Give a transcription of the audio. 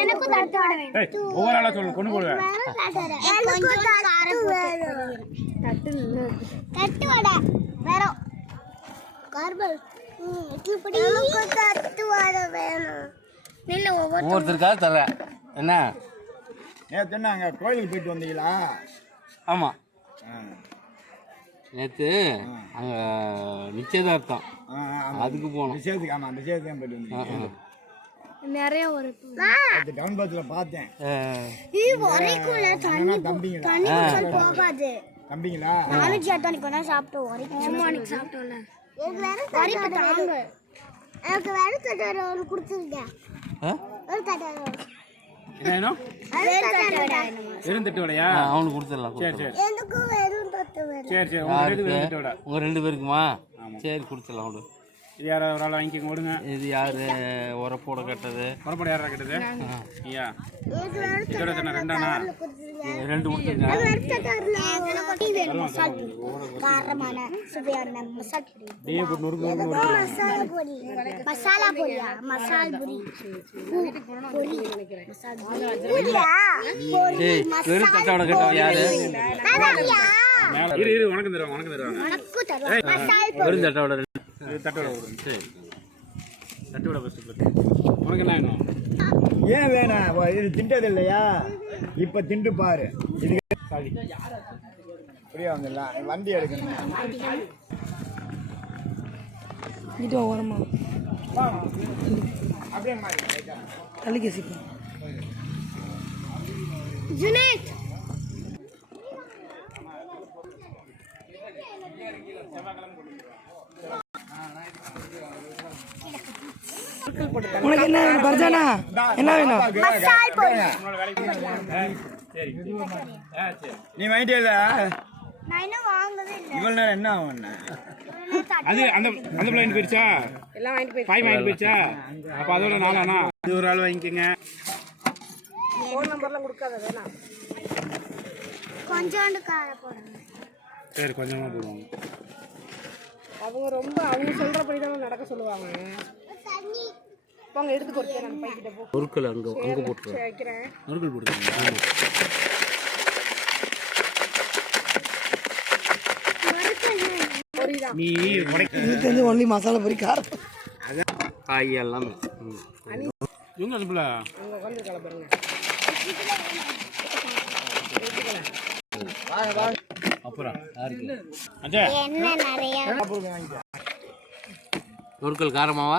எனக்கும் தட்டு வேணும் ஆளா சொல்லு கொண்டு போடுவேன். எனக்கும் தட்டு வேணும் தட்டு வடை வேற கார்பல். இப்படி எனக்கும் தட்டு வடை வேணும். ஒவ்வொரு ஒவ்வொருத்தருக்காக தரேன் என்ன? நேற்று என்ன அங்கே கோயிலுக்கு போயிட்டு வந்தீங்களா? ஆமாம். நேற்று அங்கே நிச்சயதார்த்தம். அதுக்கு போனோம். விஷயத்துக்கு ஆமாம் தான் போயிட்டு வந்தீங்க. நிறைய ஒரு அது டவுன் பார்த்தேன். இது வரைக்குள்ள தண்ணி தண்ணி போகாது. தம்பிங்களா? நானூற்றி அட்டானிக்கு தான் சாப்பிட்டோம் வரைக்கும் சும்மா அன்னைக்கு சாப்பிட்டோம்ல? எனக்கு வேற வரைக்கும் தாங்க. எனக்கு வேற தட்டார ஒரு கொடுத்துருங்க? ஒரு தட்டார என்ன வேணும்? வெறும் தட்டு வடையா? ஆ, அவனுக்கு கொடுத்துடலாம் சரி. சரி ரெண்டு பேருக்குமா? சரி கொடுத்துடலாம் விடு. இது யாராவது ஒரு ஆள் வாங்கிக்கோங்க விடுங்க இது யாரு? உரப்போட கட்டது புறப்பட யாரா கேட்டது ஐயா. இதோட தானே ரெண்டானா? ரெண்டு மசால் சுவையான மசால் கட்டவன் யாரு? இரு இரு வணக்கம் தருவாங்க வணக்கம் தருவாங்க தட்டோட. இது தட்டு வடை வரும் சரி உனக்கு என்ன வேணும்? ஏன் வேணாம்? இது திண்டது இல்லையா இப்போ திண்டு பாரு. இது சாரி. புரிய வந்துடல வண்டி எடுக்கணும். இது ஓரமா. அப்படியே சீக்கிரம் ஜுனேத்! உனக்கு என்ன வேணும்? பர்ஜானா? என்ன வேணும்? நீ வாங்கிட்டே இல்ல நான் இன்னும் வாங்கவே இல்லை. இவ்வளோ நேரம் என்ன ஆகும் அது அந்த அந்த பிள்ளைங்க போயிடுச்சா? எல்லாம் வாங்கிட்டு போய் வாங்கி போயிடுச்சா? அப்போ அதோட நாலாண்ணா இது ஒரு ஆள் வாங்கிக்கோங்க. ஃபோன் நம்பர்லாம் கொடுக்காத வேணாம் கொஞ்சோண்டு கார போடுங்க. சரி கொஞ்சமாக போடுவாங்க அவங்க ரொம்ப அவங்க சொல்றபடி தான் நடக்க சொல்லுவாங்க. போங்க எடுத்து கொடுத்தேன் நான் பைக்கிட்ட போ. பொருட்கள் அங்கே அங்கே போட்டுருவேன் வைக்கிறேன். நொறுக்கல் போட்டுருங்க நீ இதுக்கு வந்து ஒன்லி மசாலா பொரி காரம். காய் எல்லாமே. இவங்க அனுப்பல? அங்கே உட்காந்து கிளம்புறேங்க அப்புறம் அச்சா என்ன நிறைய பொருட்கள் காரமாவா?